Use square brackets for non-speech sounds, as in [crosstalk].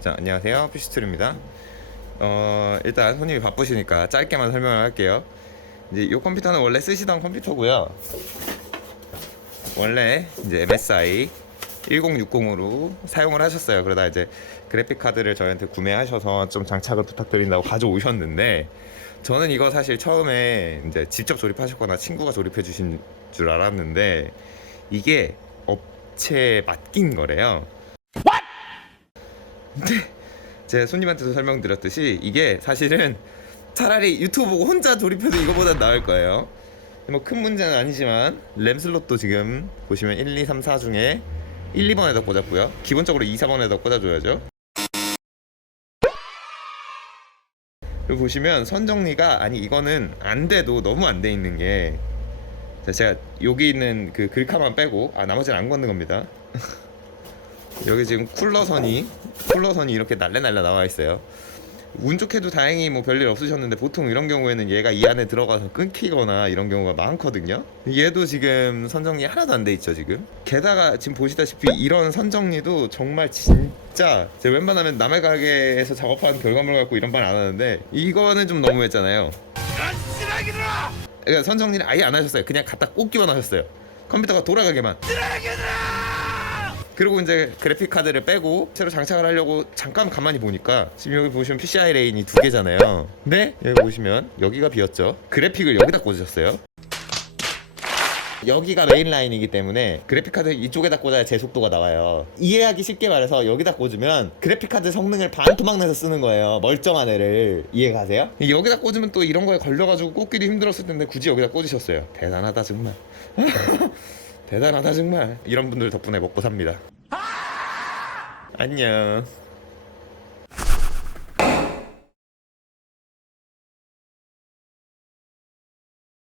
자, 안녕하세요. 피시툴입니다. 어, 일단 손님이 바쁘시니까 짧게만 설명을 할게요. 이제 이 컴퓨터는 원래 쓰시던 컴퓨터고요. 원래 이제 MSI 1060으로 사용을 하셨어요. 그러다 이제 그래픽 카드를 저희한테 구매하셔서 좀 장착을 부탁드린다고 가져오셨는데 저는 이거 사실 처음에 이제 직접 조립하셨거나 친구가 조립해 주신 줄 알았는데 이게 업체에 맡긴 거래요. 근데 제가 손님한테도 설명드렸듯이 이게 사실은 차라리 유튜브 보고 혼자 조립해도 이거보다 나을 거예요. 뭐 큰 문제는 아니지만 램 슬롯도 지금 보시면 1, 2, 3, 4 중에 1, 2번에다 꽂았고요. 기본적으로 2, 4번에다 꽂아줘야죠. 그리고 보시면 선 정리가 아니 이거는 안 돼도 너무 안 돼 있는 게 자, 제가 여기 있는 그 글카만 빼고 아 나머지는 안 걷는 겁니다. [laughs] 여기 지금 쿨러선이 쿨러선이 이렇게 날래날래 나와 있어요. 운 좋게도 다행히 뭐 별일 없으셨는데 보통 이런 경우에는 얘가 이 안에 들어가서 끊기거나 이런 경우가 많거든요. 얘도 지금 선정리 하나도 안 돼 있죠 지금. 게다가 지금 보시다시피 이런 선정리도 정말 진짜 제가 웬만하면 남의 가게에서 작업한 결과물 갖고 이런 말 안 하는데 이거는 좀 너무했잖아요. 그러니까 선정리를 아예 안 하셨어요. 그냥 갖다 꽂기만 하셨어요. 컴퓨터가 돌아가게만. 그리고 이제 그래픽 카드를 빼고 새로 장착을 하려고 잠깐 가만히 보니까 지금 여기 보시면 PCI 레인이 두 개잖아요. 근데 여기 보시면 여기가 비었죠. 그래픽을 여기다 꽂으셨어요. 여기가 메인 라인이기 때문에 그래픽 카드 이쪽에다 꽂아야 제 속도가 나와요. 이해하기 쉽게 말해서 여기다 꽂으면 그래픽 카드 성능을 반토막 내서 쓰는 거예요. 멀쩡한 애를 이해가세요? 여기다 꽂으면 또 이런 거에 걸려가지고 꽂기도 힘들었을 텐데 굳이 여기다 꽂으셨어요. 대단하다 정말. [laughs] 대단하다 정말. 이런 분들 덕분에 먹고 삽니다. 안녕.